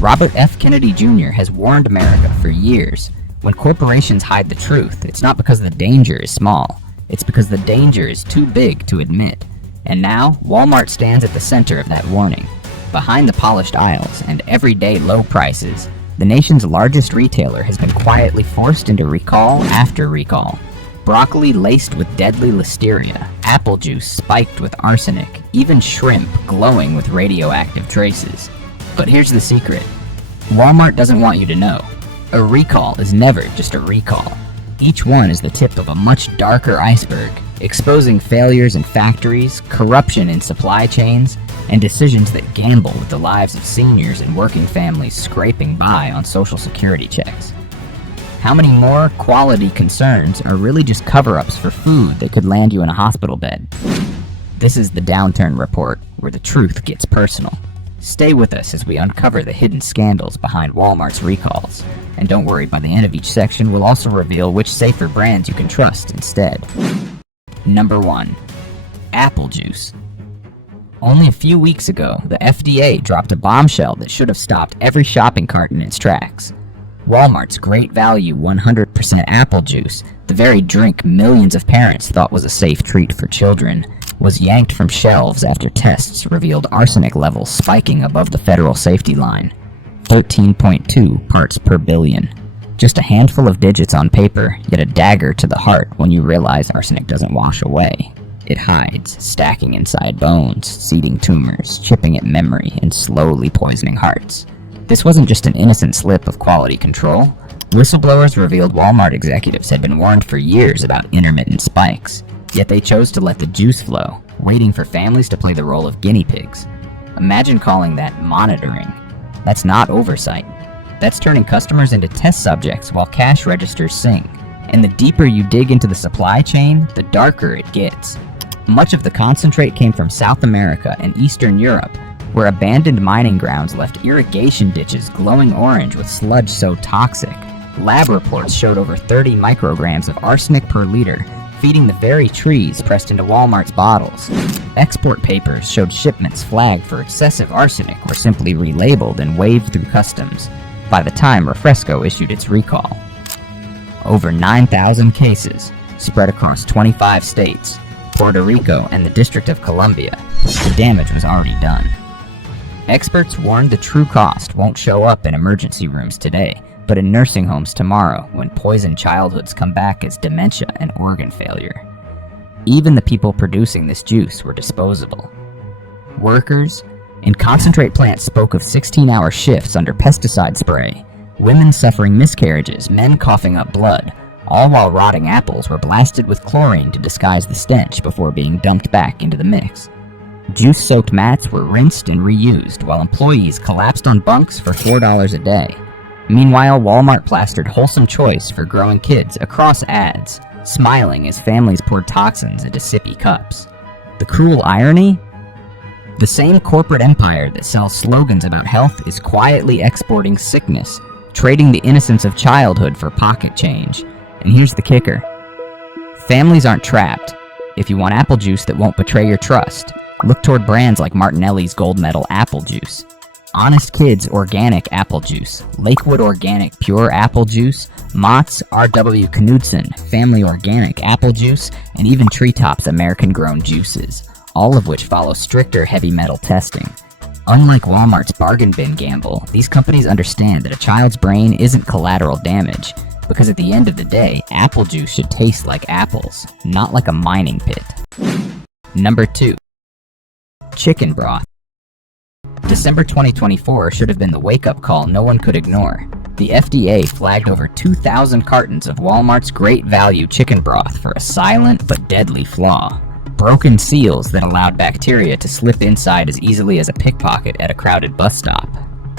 Robert F. Kennedy Jr. has warned America for years. When corporations hide the truth, it's not because the danger is small. It's because the danger is too big to admit. And now, Walmart stands at the center of that warning. Behind the polished aisles and everyday low prices, the nation's largest retailer has been quietly forced into recall after recall. Broccoli laced with deadly listeria, apple juice spiked with arsenic, even shrimp glowing with radioactive traces. But here's the secret. Walmart doesn't want you to know. A recall is never just a recall. Each one is the tip of a much darker iceberg, exposing failures in factories, corruption in supply chains, and decisions that gamble with the lives of seniors and working families scraping by on Social Security checks. How many more quality concerns are really just cover-ups for food that could land you in a hospital bed? This is the Downturn Report, where the truth gets personal. Stay with us as we uncover the hidden scandals behind Walmart's recalls. And don't worry, by the end of each section, we'll also reveal which safer brands you can trust instead. Number 1. Apple juice. Only a few weeks ago, the FDA dropped a bombshell that should have stopped every shopping cart in its tracks. Walmart's Great Value 100% apple juice, the very drink millions of parents thought was a safe treat for children, was yanked from shelves after tests revealed arsenic levels spiking above the federal safety line. 13.2 parts per billion. Just a handful of digits on paper, yet a dagger to the heart when you realize arsenic doesn't wash away. It hides, stacking inside bones, seeding tumors, chipping at memory, and slowly poisoning hearts. This wasn't just an innocent slip of quality control. Whistleblowers revealed Walmart executives had been warned for years about intermittent spikes. Yet they chose to let the juice flow, waiting for families to play the role of guinea pigs. Imagine calling that monitoring. That's not oversight. That's turning customers into test subjects while cash registers sing. And the deeper you dig into the supply chain, the darker it gets. Much of the concentrate came from South America and Eastern Europe, where abandoned mining grounds left irrigation ditches glowing orange with sludge so toxic. Lab reports showed over 30 micrograms of arsenic per liter, feeding the very trees pressed into Walmart's bottles. Export papers showed shipments flagged for excessive arsenic were simply relabeled and waved through customs by the time Refresco issued its recall. Over 9,000 cases, spread across 25 states, Puerto Rico, and the District of Columbia. The damage was already done. Experts warned the true cost won't show up in emergency rooms today, but in nursing homes tomorrow when poisoned childhoods come back as dementia and organ failure. Even the people producing this juice were disposable. Workers in concentrate plants spoke of 16-hour shifts under pesticide spray, women suffering miscarriages, men coughing up blood, all while rotting apples were blasted with chlorine to disguise the stench before being dumped back into the mix. Juice-soaked mats were rinsed and reused while employees collapsed on bunks for $4 a day. Meanwhile, Walmart plastered wholesome choice for growing kids across ads, smiling as families poured toxins into sippy cups. The cruel irony? The same corporate empire that sells slogans about health is quietly exporting sickness, trading the innocence of childhood for pocket change. And here's the kicker. Families aren't trapped. If you want apple juice that won't betray your trust, look toward brands like Martinelli's Gold Medal Apple Juice, Honest Kids Organic Apple Juice, Lakewood Organic Pure Apple Juice, Mott's R.W. Knudsen Family Organic Apple Juice, and even Treetop's American Grown Juices, all of which follow stricter heavy metal testing. Unlike Walmart's bargain bin gamble, these companies understand that a child's brain isn't collateral damage, because at the end of the day, apple juice should taste like apples, not like a mining pit. Number 2. Chicken broth. December 2024 should have been the wake-up call no one could ignore. The FDA flagged over 2,000 cartons of Walmart's Great Value chicken broth for a silent but deadly flaw. Broken seals that allowed bacteria to slip inside as easily as a pickpocket at a crowded bus stop.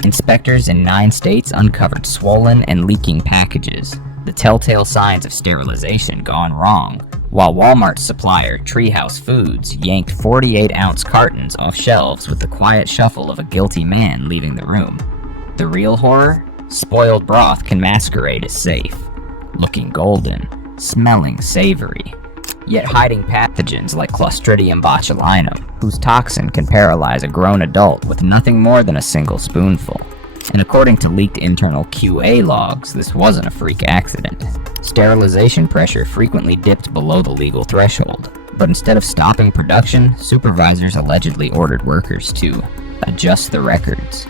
Inspectors in 9 states uncovered swollen and leaking packages, the telltale signs of sterilization gone wrong, while Walmart's supplier, Treehouse Foods, yanked 48-ounce cartons off shelves with the quiet shuffle of a guilty man leaving the room. The real horror? Spoiled broth can masquerade as safe, looking golden, smelling savory, yet hiding pathogens like Clostridium botulinum, whose toxin can paralyze a grown adult with nothing more than a single spoonful. And according to leaked internal QA logs, this wasn't a freak accident. Sterilization pressure frequently dipped below the legal threshold, but instead of stopping production, supervisors allegedly ordered workers to adjust the records.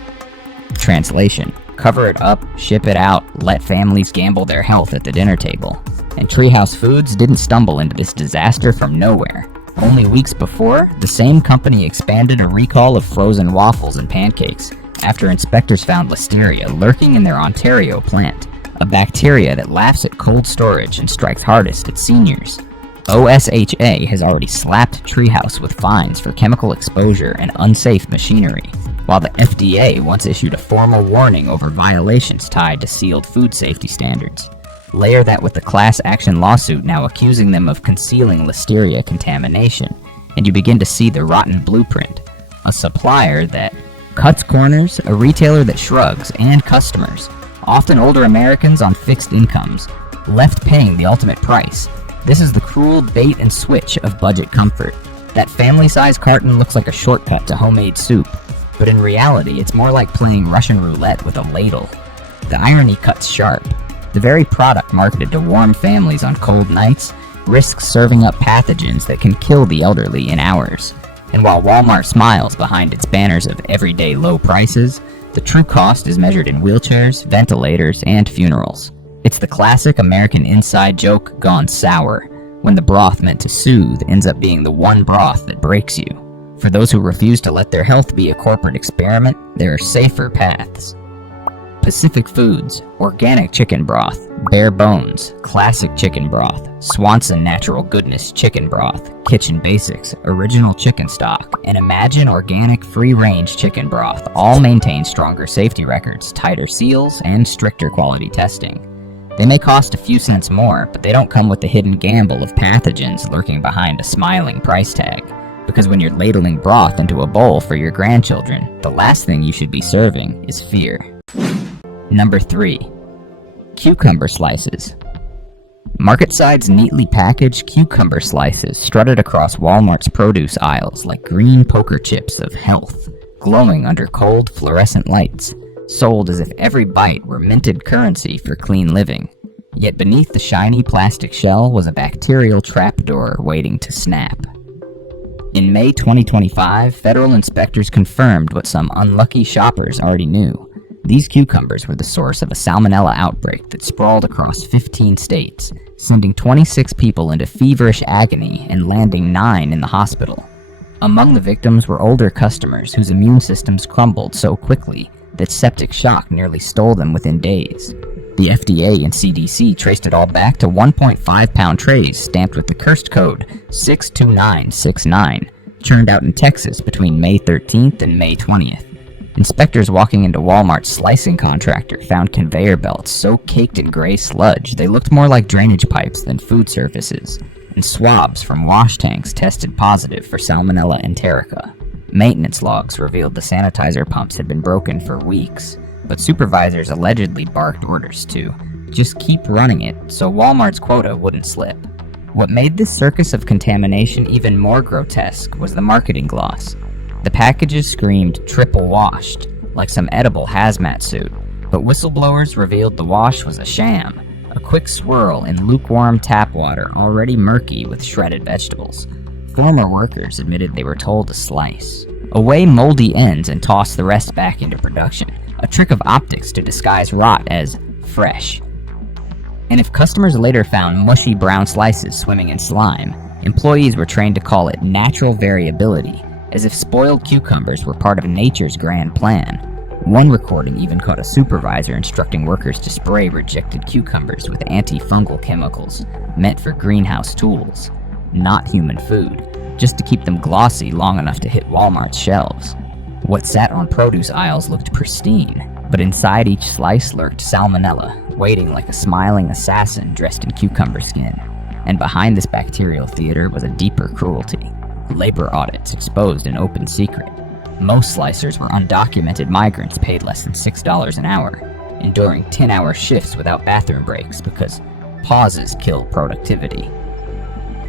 Translation: cover it up, ship it out, let families gamble their health at the dinner table. And Treehouse Foods didn't stumble into this disaster from nowhere. Only weeks before, the same company expanded a recall of frozen waffles and pancakes after inspectors found Listeria lurking in their Ontario plant, a bacteria that laughs at cold storage and strikes hardest at seniors. OSHA has already slapped Treehouse with fines for chemical exposure and unsafe machinery, while the FDA once issued a formal warning over violations tied to sealed food safety standards. Layer that with the class action lawsuit now accusing them of concealing Listeria contamination, and you begin to see the rotten blueprint. A supplier that cuts corners, a retailer that shrugs, and customers, often older Americans on fixed incomes, left paying the ultimate price. This is the cruel bait and switch of budget comfort. That family-sized carton looks like a shortcut to homemade soup, but in reality it's more like playing Russian roulette with a ladle. The irony cuts sharp. The very product marketed to warm families on cold nights risks serving up pathogens that can kill the elderly in hours. And while Walmart smiles behind its banners of everyday low prices, the true cost is measured in wheelchairs, ventilators, and funerals. It's the classic American inside joke gone sour, when the broth meant to soothe ends up being the one broth that breaks you. For those who refuse to let their health be a corporate experiment, there are safer paths. Pacific Foods, organic chicken broth, bare bones, classic chicken broth, Swanson Natural Goodness chicken broth, Kitchen Basics, original chicken stock, and Imagine organic free-range chicken broth all maintain stronger safety records, tighter seals, and stricter quality testing. They may cost a few cents more, but they don't come with the hidden gamble of pathogens lurking behind a smiling price tag. Because when you're ladling broth into a bowl for your grandchildren, the last thing you should be serving is fear. Number 3. Cucumber slices. Market-side's neatly packaged cucumber slices strutted across Walmart's produce aisles like green poker chips of health, glowing under cold fluorescent lights, sold as if every bite were minted currency for clean living. Yet beneath the shiny plastic shell was a bacterial trapdoor waiting to snap. In May 2025, federal inspectors confirmed what some unlucky shoppers already knew. These cucumbers were the source of a salmonella outbreak that sprawled across 15 states, sending 26 people into feverish agony and landing 9 in the hospital. Among the victims were older customers whose immune systems crumbled so quickly that septic shock nearly stole them within days. The FDA and CDC traced it all back to 1.5-pound trays stamped with the cursed code 62969, churned out in Texas between May 13th and May 20th. Inspectors walking into Walmart's slicing contractor found conveyor belts so caked in gray sludge they looked more like drainage pipes than food surfaces, and swabs from wash tanks tested positive for Salmonella enterica. Maintenance logs revealed the sanitizer pumps had been broken for weeks, but supervisors allegedly barked orders to just keep running it so Walmart's quota wouldn't slip. What made this circus of contamination even more grotesque was the marketing gloss. The packages screamed triple washed, like some edible hazmat suit, but whistleblowers revealed the wash was a sham, a quick swirl in lukewarm tap water already murky with shredded vegetables. Former workers admitted they were told to slice away moldy ends and toss the rest back into production, a trick of optics to disguise rot as fresh. And if customers later found mushy brown slices swimming in slime, employees were trained to call it natural variability, as if spoiled cucumbers were part of nature's grand plan. One recording even caught a supervisor instructing workers to spray rejected cucumbers with antifungal chemicals meant for greenhouse tools, not human food, just to keep them glossy long enough to hit Walmart's shelves. What sat on produce aisles looked pristine, but inside each slice lurked salmonella, waiting like a smiling assassin dressed in cucumber skin. And behind this bacterial theater was a deeper cruelty. Labor audits exposed an open secret. Most slicers were undocumented migrants paid less than $6 an hour, enduring 10-hour shifts without bathroom breaks because pauses kill productivity.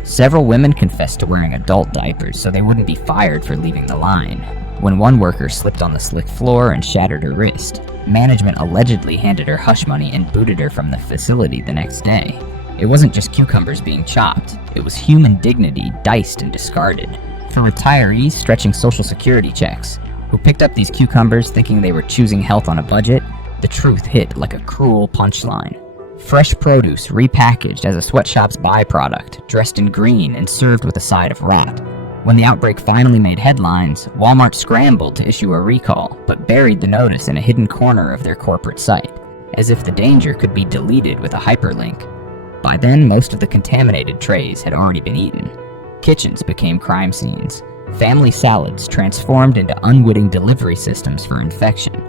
Several women confessed to wearing adult diapers so they wouldn't be fired for leaving the line. When one worker slipped on the slick floor and shattered her wrist, Management allegedly handed her hush money and booted her from the facility the next day. It wasn't just cucumbers being chopped, it was human dignity diced and discarded. For retirees stretching social security checks, who picked up these cucumbers thinking they were choosing health on a budget, the truth hit like a cruel punchline. Fresh produce repackaged as a sweatshop's byproduct, dressed in green and served with a side of rat. When the outbreak finally made headlines, Walmart scrambled to issue a recall, but buried the notice in a hidden corner of their corporate site, as if the danger could be deleted with a hyperlink. By then, most of the contaminated trays had already been eaten. Kitchens became crime scenes. Family salads transformed into unwitting delivery systems for infection.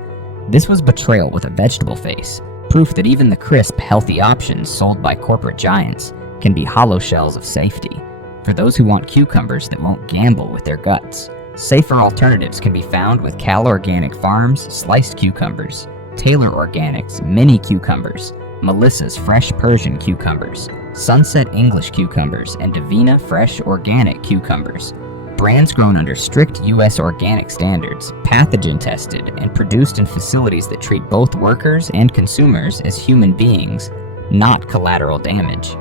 This was betrayal with a vegetable face, proof that even the crisp, healthy options sold by corporate giants can be hollow shells of safety. For those who want cucumbers that won't gamble with their guts, safer alternatives can be found with Cal Organic Farms sliced cucumbers, Taylor Organics mini cucumbers, Melissa's fresh Persian cucumbers, Sunset English cucumbers, and Divina fresh organic cucumbers. Brands grown under strict U.S. organic standards, pathogen tested, and produced in facilities that treat both workers and consumers as human beings, not collateral damage.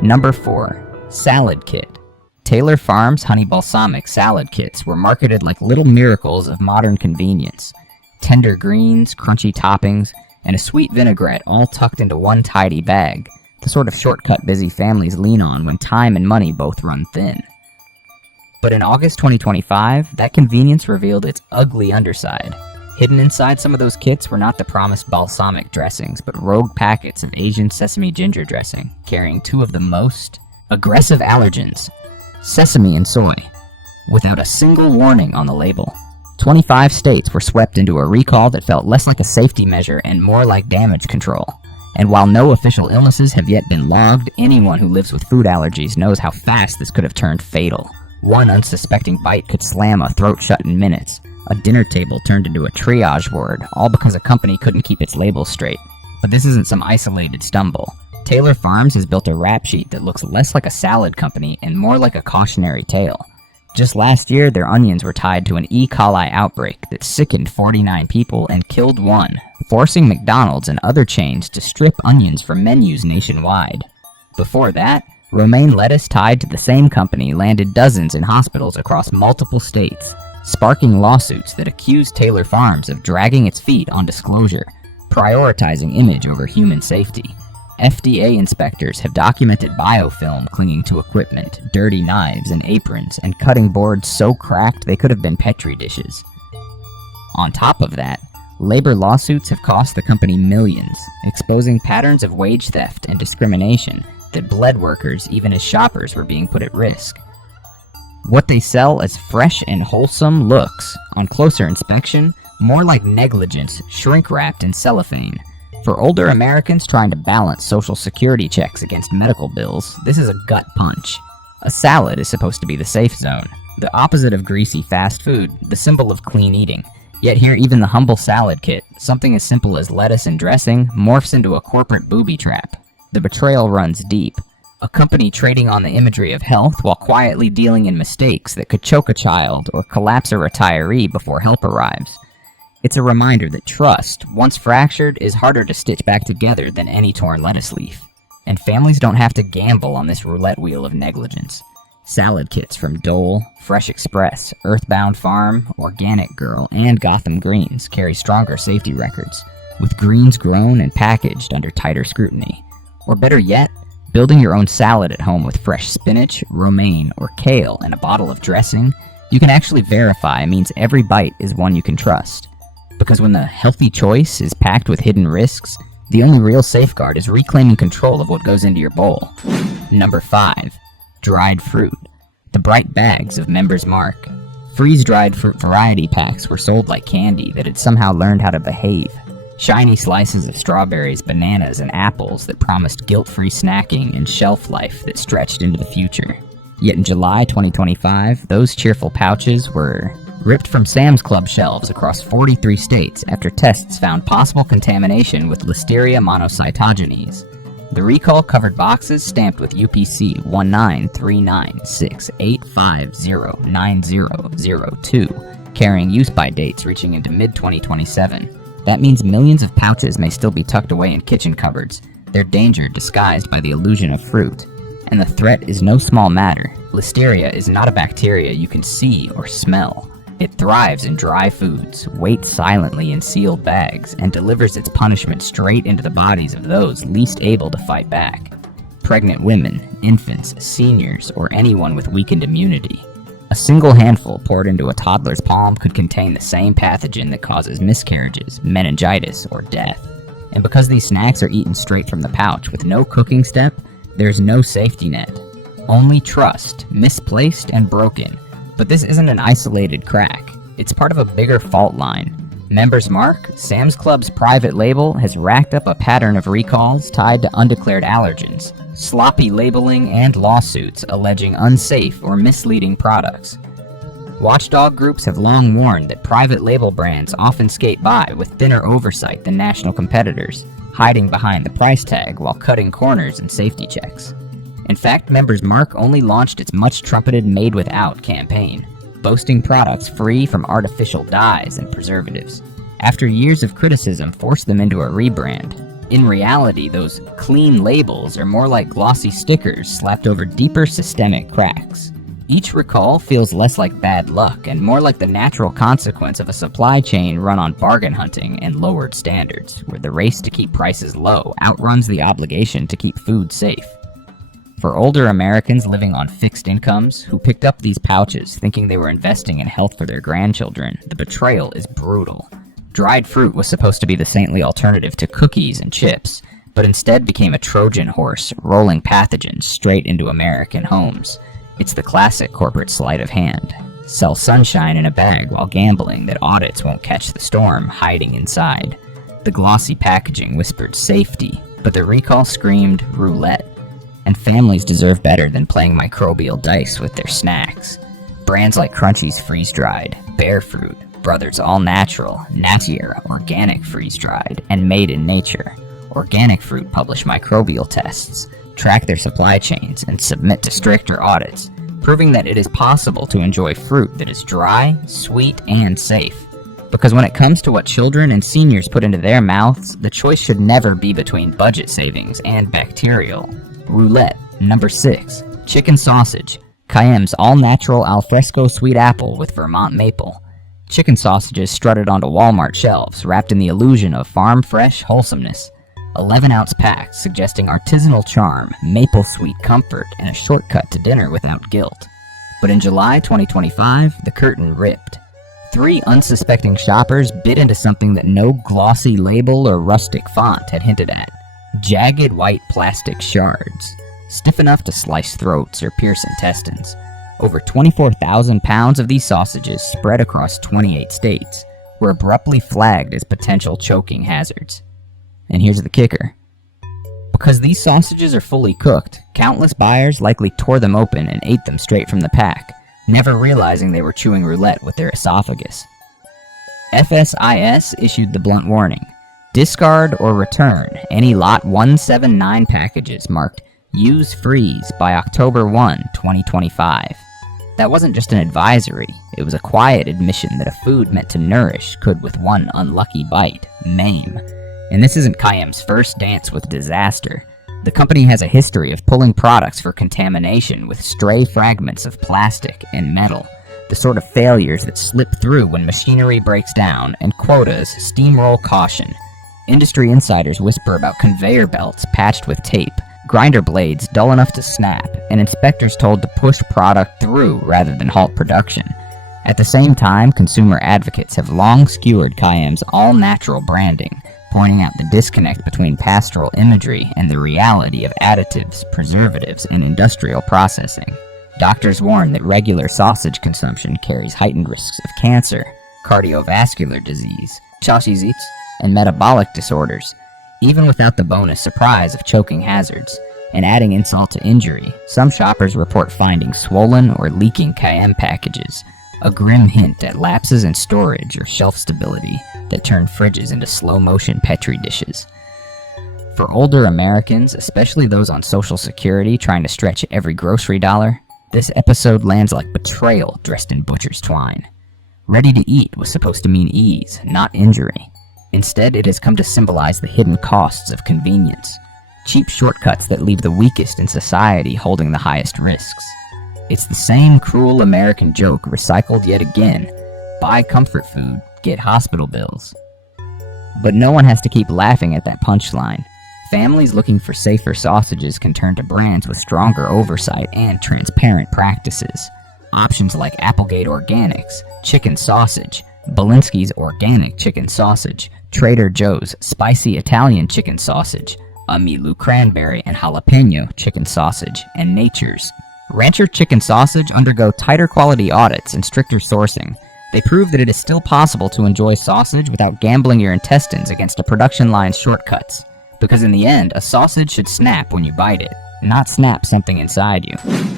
Number 4. Salad Kit. Taylor Farms Honey Balsamic salad kits were marketed like little miracles of modern convenience. Tender greens, crunchy toppings, and a sweet vinaigrette all tucked into one tidy bag, the sort of shortcut busy families lean on when time and money both run thin. But in August 2025, that convenience revealed its ugly underside. Hidden inside some of those kits were not the promised balsamic dressings, but rogue packets of Asian sesame ginger dressing, carrying two of the most aggressive allergens, sesame and soy, without a single warning on the label. 25 states were swept into a recall that felt less like a safety measure and more like damage control. And while no official illnesses have yet been logged, anyone who lives with food allergies knows how fast this could have turned fatal. One unsuspecting bite could slam a throat shut in minutes. A dinner table turned into a triage ward, all because a company couldn't keep its labels straight. But this isn't some isolated stumble. Taylor Farms has built a rap sheet that looks less like a salad company and more like a cautionary tale. Just last year, their onions were tied to an E. coli outbreak that sickened 49 people and killed one, forcing McDonald's and other chains to strip onions from menus nationwide. Before that, romaine lettuce tied to the same company landed dozens in hospitals across multiple states, sparking lawsuits that accused Taylor Farms of dragging its feet on disclosure, prioritizing image over human safety. FDA inspectors have documented biofilm clinging to equipment, dirty knives and aprons, and cutting boards so cracked they could have been Petri dishes. On top of that, labor lawsuits have cost the company millions, exposing patterns of wage theft and discrimination that bled workers even as shoppers were being put at risk. What they sell as fresh and wholesome looks, on closer inspection, more like negligence shrink-wrapped in cellophane. For older Americans trying to balance social security checks against medical bills, this is a gut punch. A salad is supposed to be the safe zone, the opposite of greasy fast food, the symbol of clean eating. Yet here even the humble salad kit, something as simple as lettuce and dressing, morphs into a corporate booby trap. The betrayal runs deep. A company trading on the imagery of health while quietly dealing in mistakes that could choke a child or collapse a retiree before help arrives. It's a reminder that trust, once fractured, is harder to stitch back together than any torn lettuce leaf. And families don't have to gamble on this roulette wheel of negligence. Salad kits from Dole, Fresh Express, Earthbound Farm, Organic Girl, and Gotham Greens carry stronger safety records, with greens grown and packaged under tighter scrutiny. Or better yet, building your own salad at home with fresh spinach, romaine, or kale and a bottle of dressing, you can actually verify means every bite is one you can trust. Because when the healthy choice is packed with hidden risks, the only real safeguard is reclaiming control of what goes into your bowl. Number 5. Dried fruit. The bright bags of Members Mark. Freeze-dried fruit variety packs were sold like candy that had somehow learned how to behave. Shiny slices of strawberries, bananas, and apples that promised guilt-free snacking and shelf life that stretched into the future. Yet in July 2025, those cheerful pouches were ripped from Sam's Club shelves across 43 states after tests found possible contamination with Listeria monocytogenes. The recall covered boxes stamped with UPC 1939685090002, carrying use-by dates reaching into mid-2027. That means millions of pouches may still be tucked away in kitchen cupboards, their danger disguised by the illusion of fruit. And the threat is no small matter. Listeria is not a bacteria you can see or smell. It thrives in dry foods, waits silently in sealed bags, and delivers its punishment straight into the bodies of those least able to fight back. Pregnant women, infants, seniors, or anyone with weakened immunity. A single handful poured into a toddler's palm could contain the same pathogen that causes miscarriages, meningitis, or death. And because these snacks are eaten straight from the pouch with no cooking step, there's no safety net. Only trust, misplaced and broken. But this isn't an isolated crack. It's part of a bigger fault line. Members Mark, Sam's Club's private label, has racked up a pattern of recalls tied to undeclared allergens, sloppy labeling, and lawsuits alleging unsafe or misleading products. Watchdog groups have long warned that private label brands often skate by with thinner oversight than national competitors, hiding behind the price tag while cutting corners in safety checks. In fact, Members Mark only launched its much-trumpeted Made Without campaign, boasting products free from artificial dyes and preservatives. After years of criticism forced them into a rebrand. In reality, those clean labels are more like glossy stickers slapped over deeper systemic cracks. Each recall feels less like bad luck and more like the natural consequence of a supply chain run on bargain hunting and lowered standards, where the race to keep prices low outruns the obligation to keep food safe. For older Americans living on fixed incomes who picked up these pouches thinking they were investing in health for their grandchildren, the betrayal is brutal. Dried fruit was supposed to be the saintly alternative to cookies and chips, but instead became a Trojan horse, rolling pathogens straight into American homes. It's the classic corporate sleight of hand. Sell sunshine in a bag while gambling that audits won't catch the storm hiding inside. The glossy packaging whispered safety, but the recall screamed roulette. And families deserve better than playing microbial dice with their snacks. Brands like Crunchies Freeze-Dried, Bear Fruit, Brothers All Natural, Natiera Organic Freeze-Dried, and Made in Nature. Organic Fruit publish microbial tests, track their supply chains, and submit to stricter audits, proving that it is possible to enjoy fruit that is dry, sweet, and safe. Because when it comes to what children and seniors put into their mouths, the choice should never be between budget savings and bacterial. Roulette. Number 6. Chicken sausage. Cayem's all-natural alfresco sweet apple with Vermont maple. Chicken sausages strutted onto Walmart shelves, wrapped in the illusion of farm-fresh wholesomeness. 11-ounce packs suggesting artisanal charm, maple sweet comfort, and a shortcut to dinner without guilt. But in July 2025, the curtain ripped. 3 unsuspecting shoppers bit into something that no glossy label or rustic font had hinted at. Jagged white plastic shards, stiff enough to slice throats or pierce intestines. Over 24,000 pounds of these sausages, spread across 28 states, were abruptly flagged as potential choking hazards. And here's the kicker. Because these sausages are fully cooked, countless buyers likely tore them open and ate them straight from the pack, never realizing they were chewing roulette with their esophagus. FSIS issued the blunt warning. Discard or return any Lot 179 packages marked Use Freeze by October 1, 2025. That wasn't just an advisory, it was a quiet admission that a food meant to nourish could, with one unlucky bite, maim. And this isn't Cayem's first dance with disaster. The company has a history of pulling products for contamination with stray fragments of plastic and metal, the sort of failures that slip through when machinery breaks down and quotas steamroll caution. Industry insiders whisper about conveyor belts patched with tape, grinder blades dull enough to snap, and inspectors told to push product through rather than halt production. At the same time, consumer advocates have long skewered Cayem's all-natural branding, pointing out the disconnect between pastoral imagery and the reality of additives, preservatives, and industrial processing. Doctors warn that regular sausage consumption carries heightened risks of cancer, cardiovascular disease, chashizits, and metabolic disorders, even without the bonus surprise of choking hazards. And adding insult to injury, some shoppers report finding swollen or leaking Cayem packages, a grim hint at lapses in storage or shelf stability that turn fridges into slow-motion Petri dishes. For older Americans, especially those on Social Security trying to stretch every grocery dollar, this episode lands like betrayal dressed in butcher's twine. Ready to eat was supposed to mean ease, not injury. Instead, it has come to symbolize the hidden costs of convenience. Cheap shortcuts that leave the weakest in society holding the highest risks. It's the same cruel American joke recycled yet again. Buy comfort food, get hospital bills. But no one has to keep laughing at that punchline. Families looking for safer sausages can turn to brands with stronger oversight and transparent practices. Options like Applegate Organics, chicken sausage, Belinsky's Organic Chicken Sausage, Trader Joe's Spicy Italian Chicken Sausage, Amilu Cranberry and Jalapeno Chicken Sausage, and Nature's Rancher Chicken Sausage undergo tighter quality audits and stricter sourcing. They prove that it is still possible to enjoy sausage without gambling your intestines against a production line's shortcuts. Because in the end, a sausage should snap when you bite it, not snap something inside you.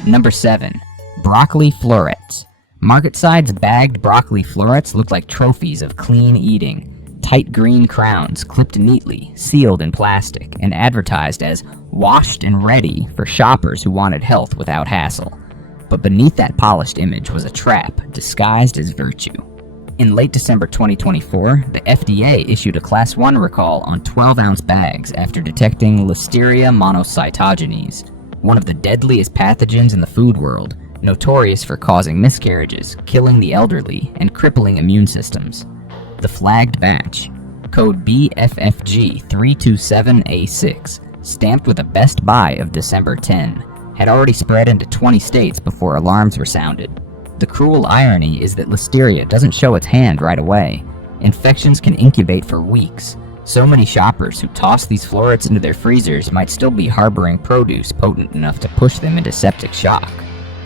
Number 7. Broccoli Florets. Market-side's bagged broccoli florets look like trophies of clean eating. Tight green crowns clipped neatly, sealed in plastic, and advertised as washed and ready for shoppers who wanted health without hassle. But beneath that polished image was a trap disguised as virtue. In late December 2024, the FDA issued a Class 1 recall on 12-ounce bags after detecting Listeria monocytogenes, one of the deadliest pathogens in the food world, notorious for causing miscarriages, killing the elderly, and crippling immune systems. The flagged batch, code BFFG327A6, stamped with a best buy of December 10, had already spread into 20 states before alarms were sounded. The cruel irony is that Listeria doesn't show its hand right away. Infections can incubate for weeks. So many shoppers who toss these florets into their freezers might still be harboring produce potent enough to push them into septic shock.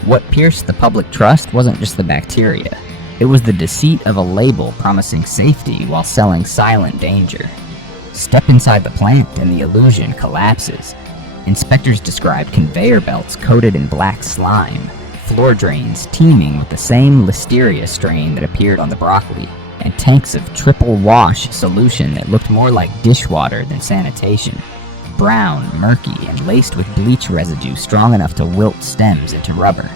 What pierced the public trust wasn't just the bacteria. It was the deceit of a label promising safety while selling silent danger. Step inside the plant and the illusion collapses. Inspectors described conveyor belts coated in black slime, floor drains teeming with the same Listeria strain that appeared on the broccoli, and tanks of triple wash solution that looked more like dishwater than sanitation. Brown, murky, and laced with bleach residue strong enough to wilt stems into rubber.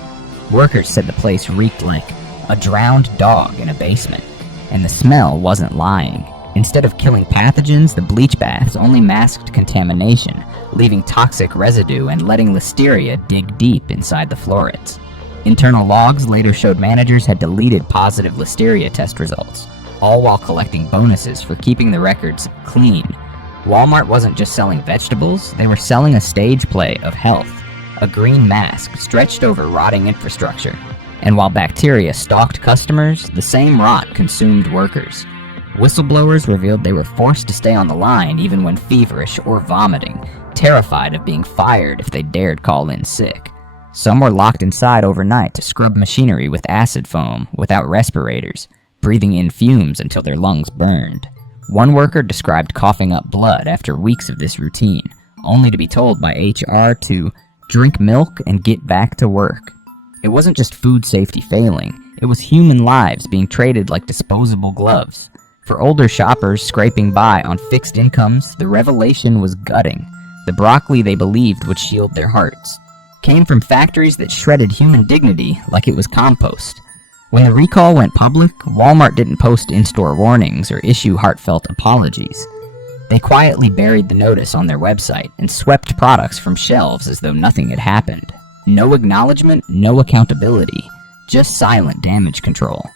Workers said the place reeked like a drowned dog in a basement, and the smell wasn't lying. Instead of killing pathogens, the bleach baths only masked contamination, leaving toxic residue and letting Listeria dig deep inside the florets. Internal logs later showed managers had deleted positive Listeria test results, all while collecting bonuses for keeping the records clean. Walmart wasn't just selling vegetables, they were selling a stage play of health, a green mask stretched over rotting infrastructure. And while bacteria stalked customers, the same rot consumed workers. Whistleblowers revealed they were forced to stay on the line even when feverish or vomiting, terrified of being fired if they dared call in sick. Some were locked inside overnight to scrub machinery with acid foam without respirators, breathing in fumes until their lungs burned. One worker described coughing up blood after weeks of this routine, only to be told by HR to drink milk and get back to work. It wasn't just food safety failing, it was human lives being traded like disposable gloves. For older shoppers scraping by on fixed incomes, the revelation was gutting. The broccoli they believed would shield their hearts came from factories that shredded human dignity like it was compost. When the recall went public, Walmart didn't post in-store warnings or issue heartfelt apologies. They quietly buried the notice on their website and swept products from shelves as though nothing had happened. No acknowledgement, no accountability, just silent damage control.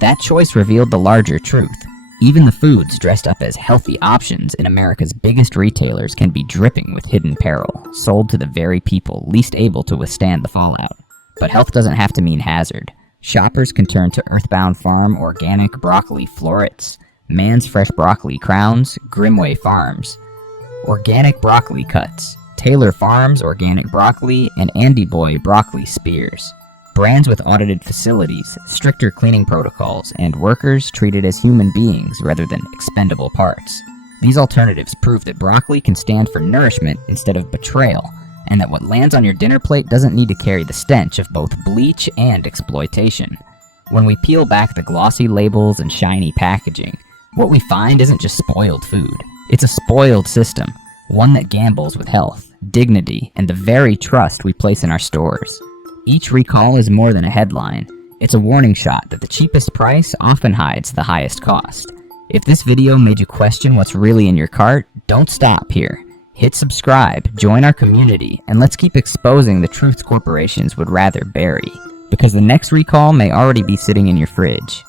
That choice revealed the larger truth. Even the foods dressed up as healthy options in America's biggest retailers can be dripping with hidden peril, sold to the very people least able to withstand the fallout. But health doesn't have to mean hazard. Shoppers can turn to Earthbound Farm Organic Broccoli Florets, Man's Fresh Broccoli Crowns, Grimway Farms, Organic Broccoli Cuts, Taylor Farms Organic Broccoli, and Andy Boy Broccoli Spears. Brands with audited facilities, stricter cleaning protocols, and workers treated as human beings rather than expendable parts. These alternatives prove that broccoli can stand for nourishment instead of betrayal, and that what lands on your dinner plate doesn't need to carry the stench of both bleach and exploitation. When we peel back the glossy labels and shiny packaging, what we find isn't just spoiled food. It's a spoiled system, one that gambles with health, dignity, and the very trust we place in our stores. Each recall is more than a headline. It's a warning shot that the cheapest price often hides the highest cost. If this video made you question what's really in your cart, don't stop here. Hit subscribe, join our community, and let's keep exposing the truths corporations would rather bury. Because the next recall may already be sitting in your fridge.